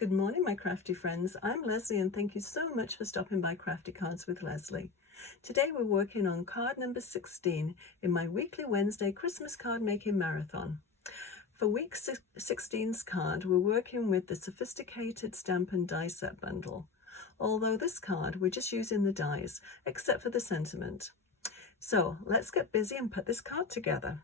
Good morning, my crafty friends. I'm Lesley and thank you so much for stopping by Crafty Cards with Lesley. Today we're working on card number 16 in my weekly Wednesday Christmas card making marathon. For week 16's card, we're working with the sophisticated Stampin die set bundle. Although this card, we're just using the dies, except for the sentiment. So let's get busy and put this card together.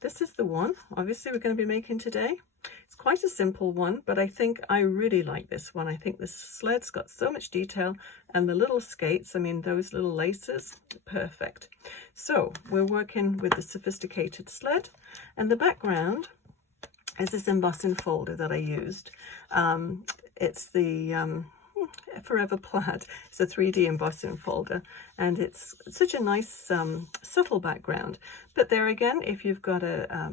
This is the one, obviously, we're going to be making today. It's quite a simple one, but I think I really like this one. I think this sled's got so much detail, and the little skates, I mean, those little laces, perfect. So we're working with the sophisticated sled, and the background is this embossing folder that I used. It's the Forever Plaid. It's a 3D embossing folder, and it's such a nice subtle background. But there again, if you've got a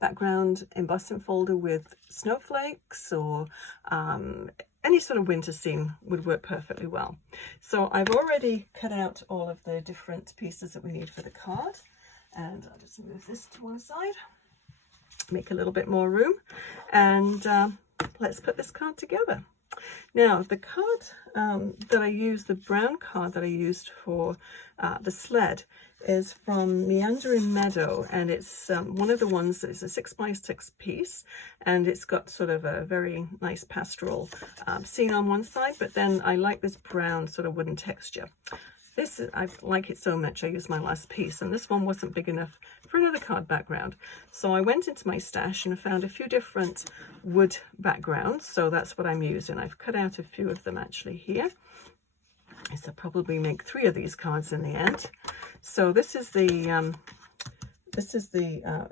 background embossing folder with snowflakes or any sort of winter scene would work perfectly well. So I've already cut out all of the different pieces that we need for the card, and I'll just move this to one side, make a little bit more room, and let's put this card together. Now, the card that I used, the brown card that I used for the sled, is from Meadow, and it's one of the ones that is a 6x6 piece, and it's got sort of a very nice pastoral scene on one side, but then I like this brown sort of wooden texture. This, I like it so much, I used my last piece, and this one wasn't big enough for another card background. So I went into my stash and found a few different wood backgrounds, so that's what I'm using. I've cut out a few of them actually here. So I'll probably make 3 of these cards in the end. So this is the,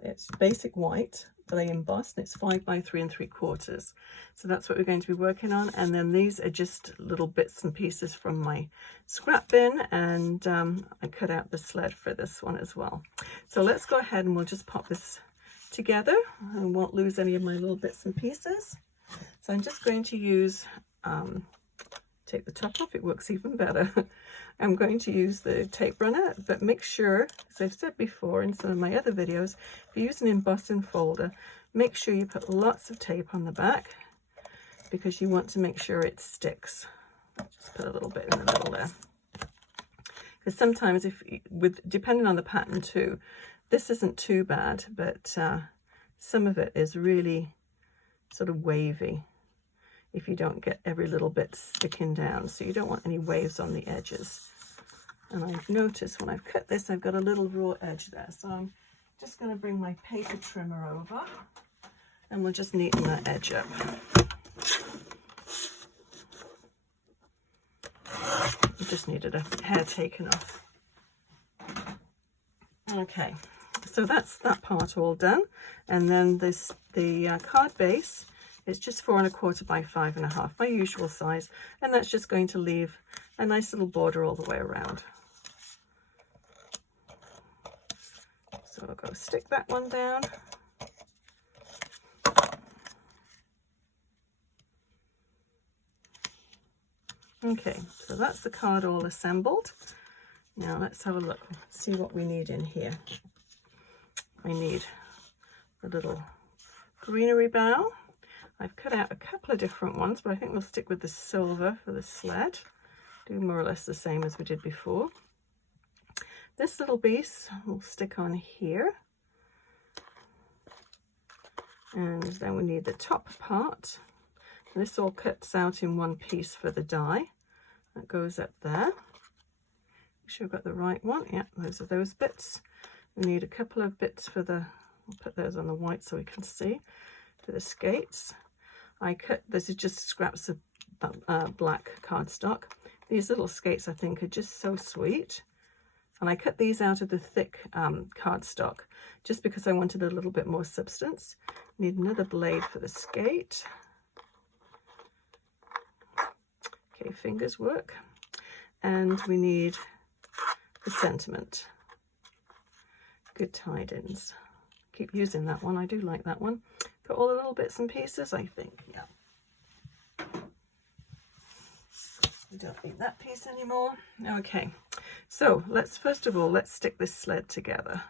it's basic white that I embossed, and it's 5 by 3 3/4. So that's what we're going to be working on. And then these are just little bits and pieces from my scrap bin, and I cut out the sled for this one as well. So let's go ahead and we'll just pop this together. I won't lose any of my little bits and pieces. So I'm just going to use, take the top off, it works even better. I'm going to use the tape runner, but make sure, as I've said before in some of my other videos, if you use an embossing folder, make sure you put lots of tape on the back, because you want to make sure it sticks. Just put a little bit in the middle there. Because sometimes, depending on the pattern too, this isn't too bad, but some of it is really sort of wavy if you don't get every little bit sticking down. So you don't want any waves on the edges. And I've noticed when I've cut this, I've got a little raw edge there. So I'm just going to bring my paper trimmer over, and we'll just neaten that edge up. I just needed a hair taken off. Okay, so that's that part all done. And then the card base, it's just 4 1/4 by 5 1/2, my usual size, and that's just going to leave a nice little border all the way around. So I'll go stick that one down. Okay, so that's the card all assembled. Now let's have a look, see what we need in here. I need a little greenery bow. I've cut out a couple of different ones, but I think we'll stick with the silver for the sled. Do more or less the same as we did before. This little piece will stick on here. And then we need the top part. And this all cuts out in one piece for the die. That goes up there. Make sure I've got the right one. Yeah, those are those bits. We need a couple of bits for the, I'll put those on the white so we can see, for the skates. I cut, this is just scraps of black cardstock. These little skates I think are just so sweet. And I cut these out of the thick cardstock just because I wanted a little bit more substance. Need another blade for the skate. Okay, fingers work. And we need the sentiment. Good tie-ins. Keep using that one, I do like that one. For all the little bits and pieces, I think, yeah. We don't need that piece anymore. Okay, so let's first of all, let's stick this sled together.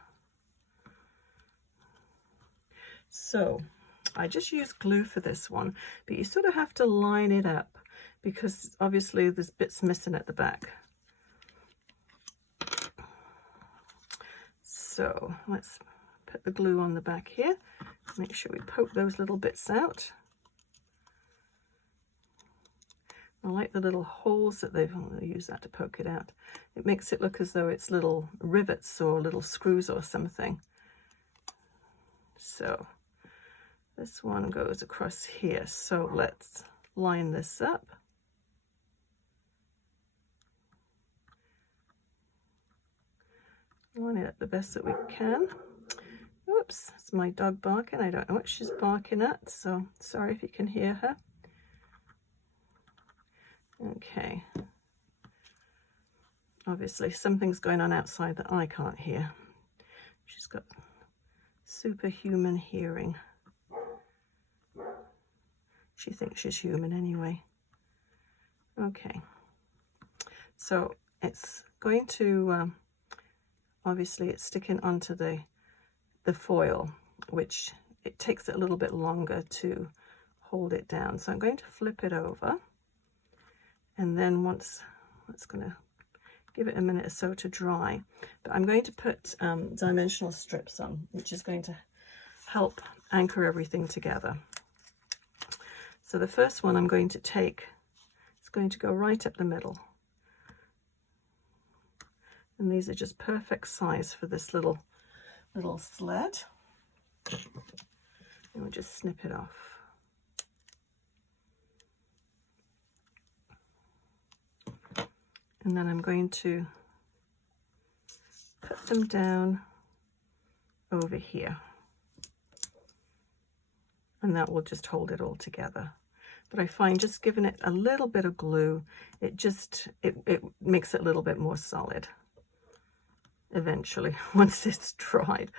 So I just use glue for this one, but you sort of have to line it up because obviously there's bits missing at the back. So let's put the glue on the back here. Make sure we poke those little bits out. I like the little holes that they've used that to poke it out. It makes it look as though it's little rivets or little screws or something. So this one goes across here. So let's line this up. Line it up the best that we can. Oops, it's my dog barking. I don't know what she's barking at, so sorry if you can hear her. Okay. Obviously something's going on outside that I can't hear. She's got superhuman hearing. She thinks she's human anyway. Okay. So it's going to, obviously it's sticking onto the foil, which it takes it a little bit longer to hold it down. So I'm going to flip it over. And then once, it's going to give it a minute or so to dry. But I'm going to put dimensional strips on, which is going to help anchor everything together. So the first one I'm going to take, it's going to go right up the middle. And these are just perfect size for this little sled. And we'll just snip it off. And then I'm going to put them down over here. And that will just hold it all together. But I find just giving it a little bit of glue, it makes it a little bit more solid eventually, once it's dried.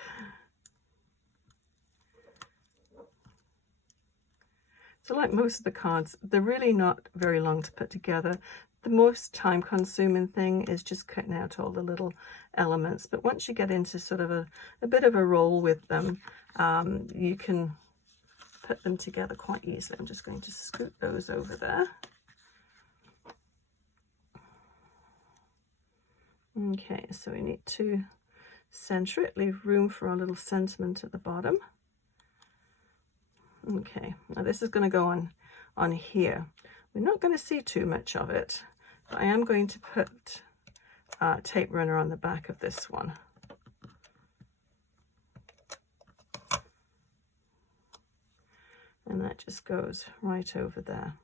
So like most of the cards, they're really not very long to put together. The most time-consuming thing is just cutting out all the little elements. But once you get into sort of a bit of a roll with them, you can put them together quite easily. I'm just going to scoot those over there. Okay, so we need to center it, leave room for a little sentiment at the bottom. Okay, now this is going to go on here. We're not going to see too much of it. I am going to put tape runner on the back of this one. And that just goes right over there.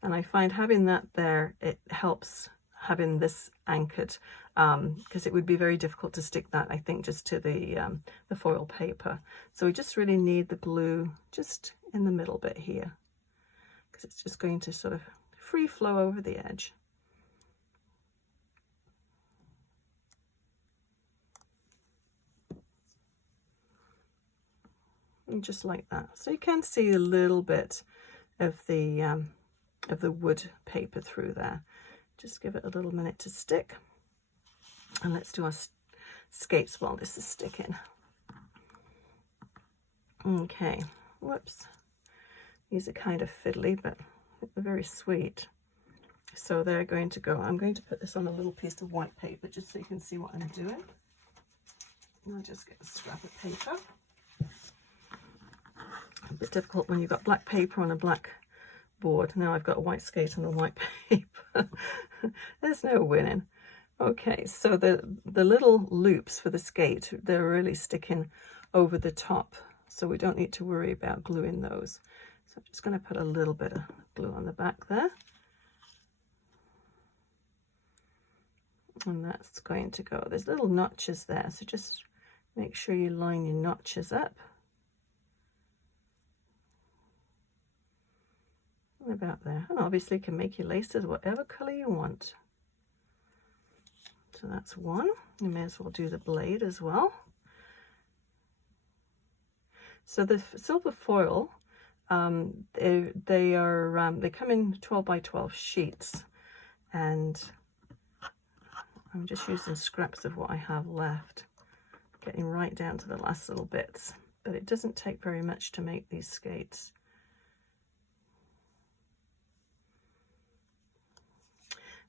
And I find having that there, it helps having this anchored, because it would be very difficult to stick that, I think, just to the foil paper. So we just really need the glue just in the middle bit here, because it's just going to sort of free flow over the edge. And just like that. So you can see a little bit of the wood paper through there. Just give it a little minute to stick. And let's do our skates while this is sticking. Okay, whoops. These are kind of fiddly, but they're very sweet. So they're going to go. I'm going to put this on a little piece of white paper just so you can see what I'm doing. And I'll just get a scrap of paper. A bit difficult when you've got black paper on a black board. Now I've got a white skate on a white paper. There's no winning. Okay, so the little loops for the skate, they're really sticking over the top, so we don't need to worry about gluing those. So I'm just going to put a little bit of glue on the back there. And that's going to go. There's little notches there, so just make sure you line your notches up. About there. And obviously you can make your laces whatever color you want. So that's one. You may as well do the blade as well. So the silver foil, they come in 12 by 12 sheets, and I'm just using scraps of what I have left. getting right down to the last little bits, but it doesn't take very much to make these skates.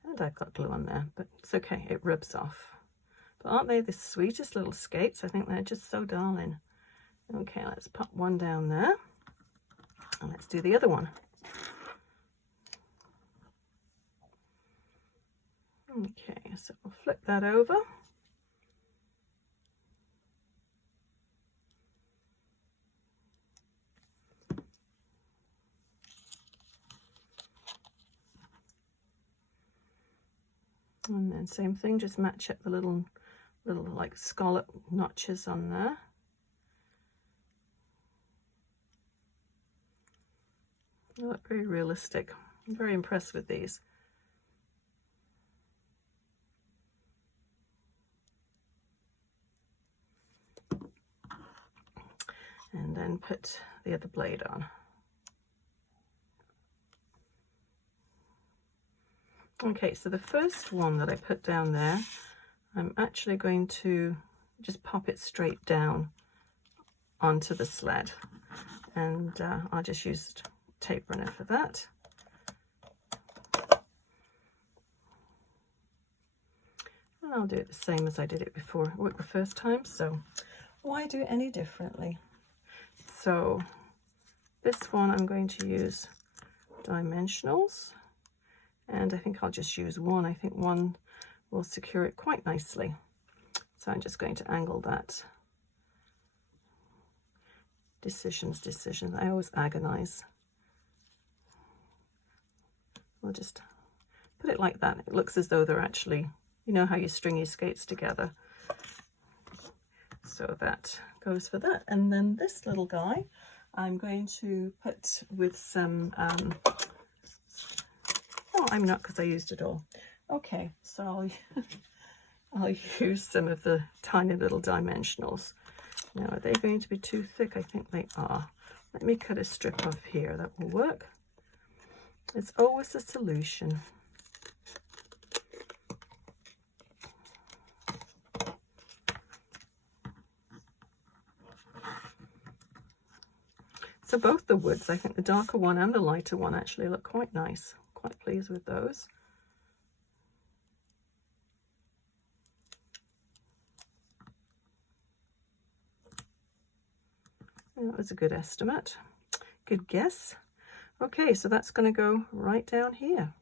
And I've got glue on there, but it's okay, it rubs off. But aren't they the sweetest little skates? I think they're just so darling. Okay, let's pop one down there, and let's do the other one. Okay, so we'll flip that over. And then same thing, just match up the little like scallop notches on there. They look very realistic. I'm very impressed with these. And then put the other blade on. Okay, so the first one that I put down there, I'm actually going to just pop it straight down onto the sled, and I'll just use tape runner for that. And I'll do it the same as I did it before. It worked the first time, so why do it any differently? So this one I'm going to use dimensionals. And I think I'll just use one. I think one will secure it quite nicely. So I'm just going to angle that. Decisions. I always agonize. We'll just put it like that. It looks as though they're actually, you know how you string your skates together. So that goes for that. And then this little guy, I'm going to put with some... Oh, I'm not, because I used it all. Okay, so I'll use some of the tiny little dimensionals. Now, are they going to be too thick? I think they are. Let me cut a strip off here. That will work. It's always a solution. So both the woods, I think the darker one and the lighter one actually look quite nice. Quite pleased with those. That was a good estimate. Good guess. Okay, so that's going to go right down here.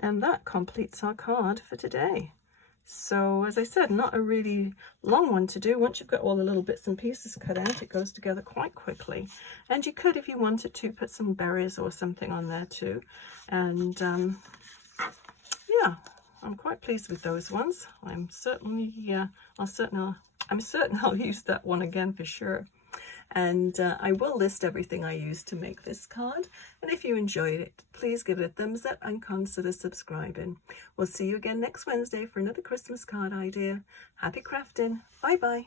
And that completes our card for today. So, as I said, not a really long one to do. Once you've got all the little bits and pieces cut out, it goes together quite quickly. And you could, if you wanted to, put some berries or something on there too. And yeah, I'm quite pleased with those ones. I'm certain I'll use that one again for sure. And I will list everything I used to make this card. And if you enjoyed it, please give it a thumbs up and consider subscribing. We'll see you again next Wednesday for another Christmas card idea. Happy crafting. Bye bye.